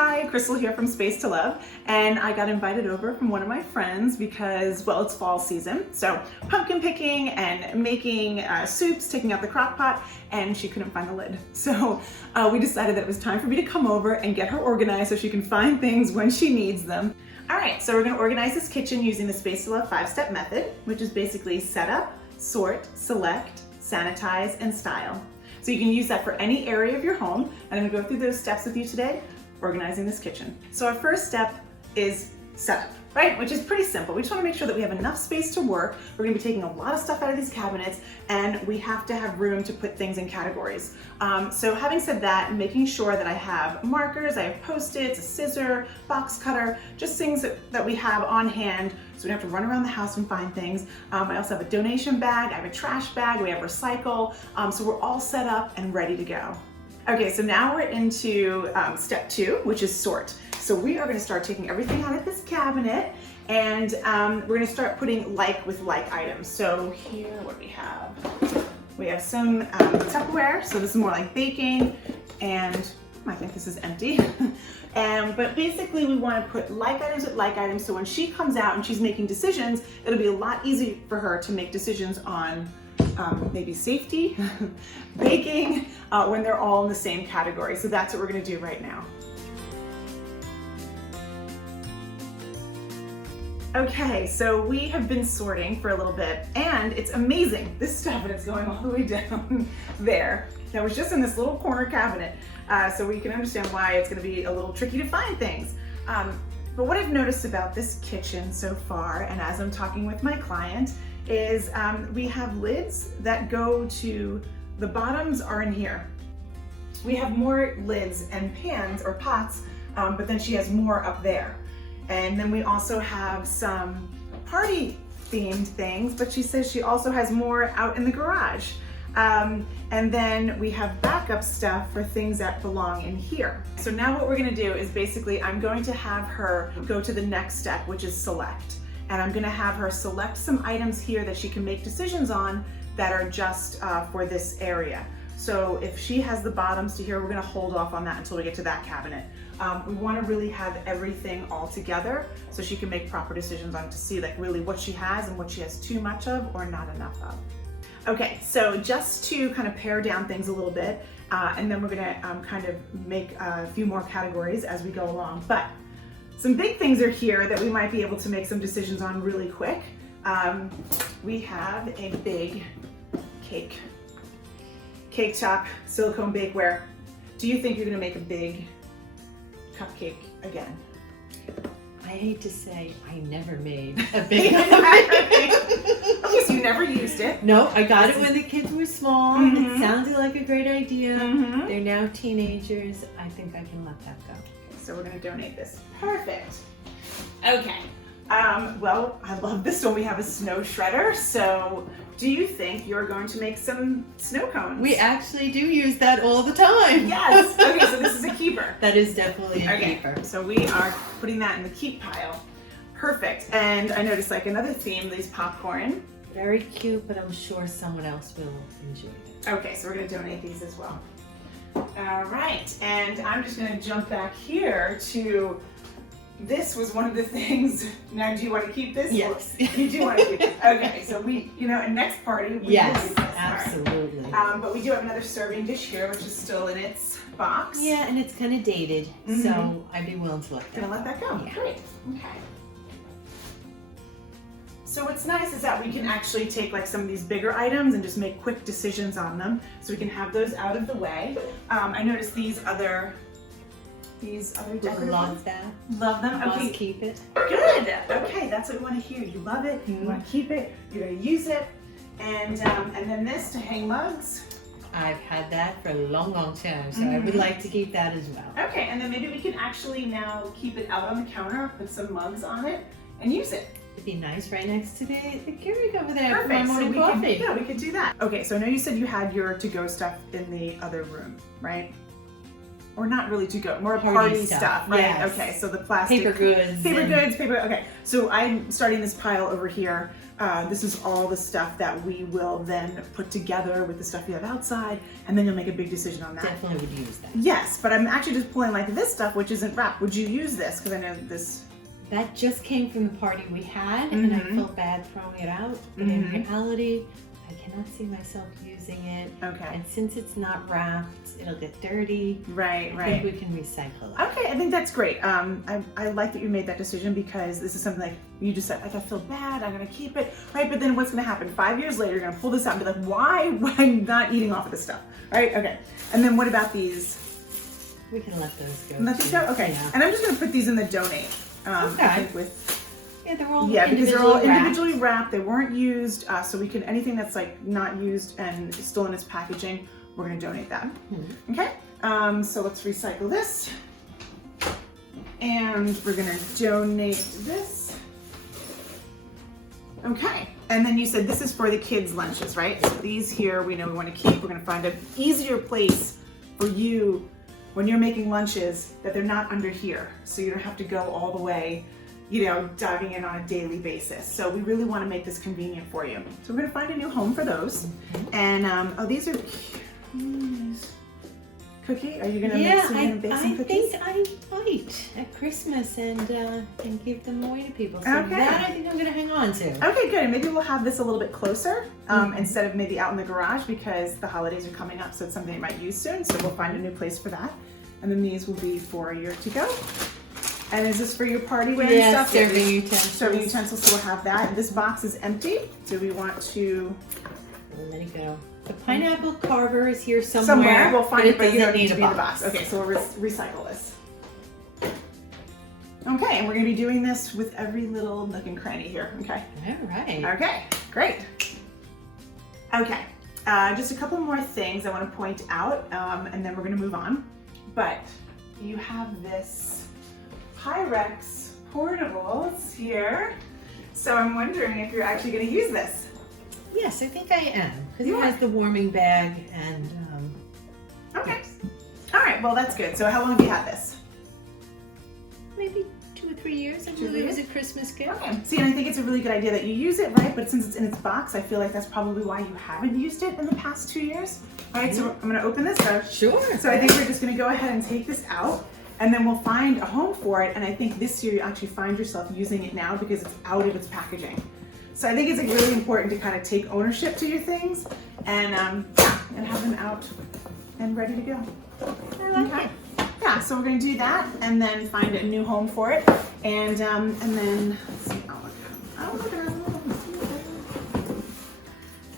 Hi, Crystal here from Space to Love, and I got invited over from one of my friends because, well, it's fall season, so pumpkin picking and making soups, taking out the crock pot, and she couldn't find the lid. So we decided that it was time for me to come over and get her organized so she can find things when she needs them. All right, so we're gonna organize this kitchen using the Space to Love 5-step method, which is basically set up, sort, select, sanitize, and style. So you can use that for any area of your home, and I'm gonna go through those steps with you today, organizing this kitchen. So our first step is setup, right? Which is pretty simple. We just wanna make sure that we have enough space to work. We're gonna be taking a lot of stuff out of these cabinets, and we have to have room to put things in categories. So having said that, making sure that I have markers, I have Post-its, a scissor, box cutter, just things that we have on hand so we don't have to run around the house and find things. I also have a donation bag, I have a trash bag, we have recycle, so we're all set up and ready to go. Okay, so now we're into step 2, which is sort. So we are gonna start taking everything out of this cabinet, and we're gonna start putting like with like items. So here, what do we have? We have some Tupperware, so this is more like baking, and I think this is empty. But basically we wanna put like items with like items, so when she comes out and she's making decisions, it'll be a lot easier for her to make decisions on maybe safety, baking, when they're all in the same category. So that's what we're gonna do right now. Okay, so we have been sorting for a little bit, and it's amazing. This stuff, and it's going all the way down there. That was just in this little corner cabinet, so we can understand why it's gonna be a little tricky to find things. But what I've noticed about this kitchen so far, and as I'm talking with my client, is we have lids that go to, the bottoms are in here. We have more lids and pans or pots, but then she has more up there. And then we also have some party themed things, but she says she also has more out in the garage. And then we have backup stuff for things that belong in here. So now what we're gonna do is basically I'm going to have her go to the next step, which is select. And I'm gonna have her select some items here that she can make decisions on that are just for this area. So if she has the bottoms to here, we're gonna hold off on that until we get to that cabinet. We wanna really have everything all together so she can make proper decisions on to see like really what she has and what she has too much of or not enough of. Okay, so just to kind of pare down things a little bit, and then we're gonna kind of make a few more categories as we go along. But some big things are here that we might be able to make some decisions on really quick. We have a big cake top, silicone bakeware. Do you think you're gonna make a big cupcake again? I hate to say I never made a big Okay, so you never used it. No, I got it when the kids were small. Mm-hmm. It sounded like a great idea. Mm-hmm. They're now teenagers. I think I can let that go. So we're gonna donate this. Perfect. Okay. Well, I love this one. We have a snow shredder. So do you think you're going to make some snow cones? We actually do use that all the time. Yes. Okay, so this is a keeper. That is definitely a keeper. So we are putting that in the keep pile. Perfect. And I noticed like another theme, these popcorn. Very cute, but I'm sure someone else will enjoy it. Okay, so we're gonna donate these as well. All right, and I'm just gonna jump back here to, this was one of the things. Now, do you want to keep this? Yes. You do want to keep this. Okay, so we, and next party, we will yes, use this. absolutely. Right. But we do have another serving dish here, which is still in its box. Yeah, and it's kind of dated, so I'd be willing to let that Gonna let that go. Yeah. Great. Okay. So what's nice is that we can actually take like some of these bigger items and just make quick decisions on them. So we can have those out of the way. I noticed these other decorative Love ones. that. Love them. Okay. Let's keep it. Good. Okay, that's what we want to hear. You love it. You want to keep it. You're going to use it. And then this to hang mugs. I've had that for a long, long time, so I would like to keep that as well. Okay, and then maybe we can actually now keep it out on the counter, put some mugs on it, and use it. It'd be nice right next to the Keurig over there Perfect. for my morning coffee. Yeah, we could do that. Okay, so I know you said you had your to-go stuff in the other room, right? or not really to go, more Party party stuff, stuff, right? yes. Okay, so the plastic. Paper goods. Okay, so I'm starting this pile over here. This is all the stuff that we will then put together with the stuff you have outside, and then you'll make a big decision on that. Definitely would use that. Yes, but I'm actually just pulling like this stuff, which isn't wrapped. Would you use this? Because I know this. That just came from the party we had, and I felt bad throwing it out. But in reality, I cannot see myself using it. Okay. And since it's not wrapped, it'll get dirty. Right, I think we can recycle it. Okay, I think that's great. I like that you made that decision, because this is something like you just said, like, I feel bad, I'm gonna keep it, right? But then what's gonna happen? 5 years later, you're gonna pull this out and be like, why am I not eating off of this stuff, right? Okay, and then what about these? We can let those go. Let these go? Okay, Yeah. and I'm just gonna put these in the donate. Okay. I think with, Yeah, they're all because they're all individually wrapped. individually wrapped. They weren't used, so we can, anything that's like not used and still in its packaging, we're gonna donate that. Okay, so let's recycle this. And we're gonna donate this. Okay, and then you said this is for the kids' lunches, right? So these here, we know we wanna keep. We're gonna find an easier place for you when you're making lunches that they're not under here. So you don't have to go all the way, you know, diving in on a daily basis. So we really want to make this convenient for you. So we're going to find a new home for those. And oh, these are cookie. Are you going to make some bake some cookies? I think I might at Christmas and give them away to people. So Okay. that I think I'm gonna hang on to. Okay, good. And maybe we'll have this a little bit closer instead of maybe out in the garage, because the holidays are coming up. So it's something you might use soon. So we'll find a new place for that. And then these will be for your to-go. And is this for your party-wear and stuff? Serving utensils. Serving utensils, so we'll have that. This box is empty. Do we want to? Let it go. The pineapple carver is here somewhere. We'll find it, but you doesn't don't need to be in the box. box. Okay, so we'll recycle this. Okay, and we're gonna be doing this with every little nook and cranny here, okay? All right. Okay, great. Okay, just a couple more things I want to point out, and then we're going to move on. But you have this Pyrex portables here, so I'm wondering if you're actually going to use this. Yes, I think I am, because You it has the warming bag and. Okay. All right. Well, that's good. So how long have you had this? Maybe 2 or 3 years. I 2 or 3 believe it was a years? Christmas gift. Okay. See, and I think it's a really good idea that you use it, right? But since it's in its box, I feel like that's probably why you haven't used it in the past 2 years. All right. So I'm going to open this up. Sure. So I think we're just going to go ahead and take this out, and then we'll find a home for it. And I think this year you actually find yourself using it now because it's out of its packaging. So I think it's like really important to kind of take ownership to your things and have them out and ready to go. I like Okay. it. Yeah, so we're gonna do that and then find a new home for it. And then let's see. Oh, look at that.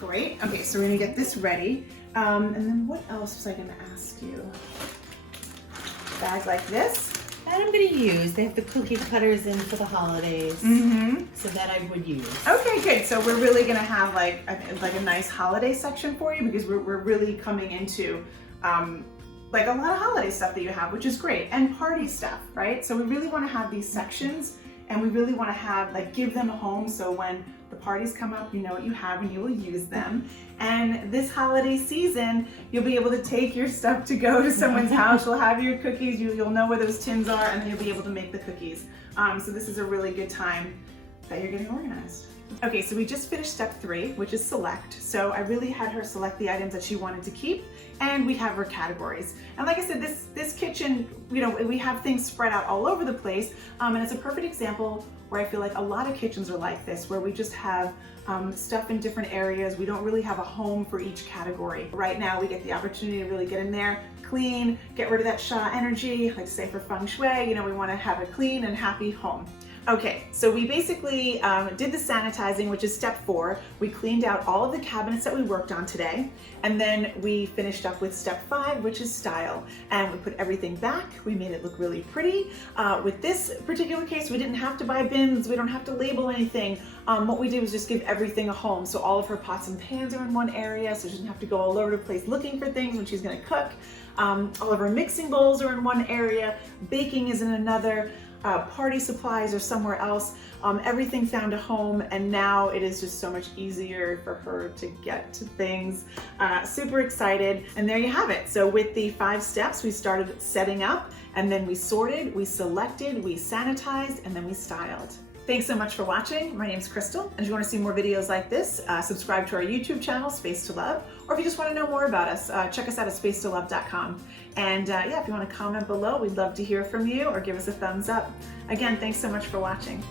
Great. Okay, so we're gonna get this ready. And then what else was I gonna ask you? Bag like this. That I'm going to use. They have the cookie cutters in for the holidays, Mm-hmm. so that I would use. Okay, good. So we're really gonna have like a nice holiday section for you, because we're really coming into like a lot of holiday stuff that you have, which is great, and party stuff, right? So we really want to have these sections, and we really want to have like give them a home, so when the parties come up, you know what you have and you will use them. And this holiday season, you'll be able to take your stuff to go to someone's house. You'll have your cookies, you'll know where those tins are, and then you'll be able to make the cookies. So this is a really good time that you're getting organized. Okay, so we just finished step 3, which is select. So I really had her select the items that she wanted to keep, and we have her categories. And like I said, this kitchen, you know, we have things spread out all over the place, and it's a perfect example where I feel like a lot of kitchens are like this, where we just have stuff in different areas. We don't really have a home for each category. Right now, we get the opportunity to really get in there, clean, get rid of that Sha energy, like say for feng shui, you know, we want to have a clean and happy home. Okay, so we basically did the sanitizing, which is step 4. We cleaned out all of the cabinets that we worked on today, and then we finished up with step 5, which is style. And we put everything back. We made it look really pretty. With this particular case, we didn't have to buy bins. We don't have to label anything. What we did was just give everything a home. So all of her pots and pans are in one area, so she doesn't have to go all over the place looking for things when she's gonna cook. All of her mixing bowls are in one area. Baking is in another. party supplies or somewhere else. Everything found a home, and now it is just so much easier for her to get to things. Super excited, and there you have it. So with the 5 steps, we started setting up, and then we sorted, we selected, we sanitized, and then we styled. Thanks so much for watching. My name is Christel, and if you want to see more videos like this, subscribe to our YouTube channel, Space to Love, or if you just want to know more about us, check us out at spacetolove.com. And yeah, if you want to comment below, we'd love to hear from you or give us a thumbs up. Again, thanks so much for watching.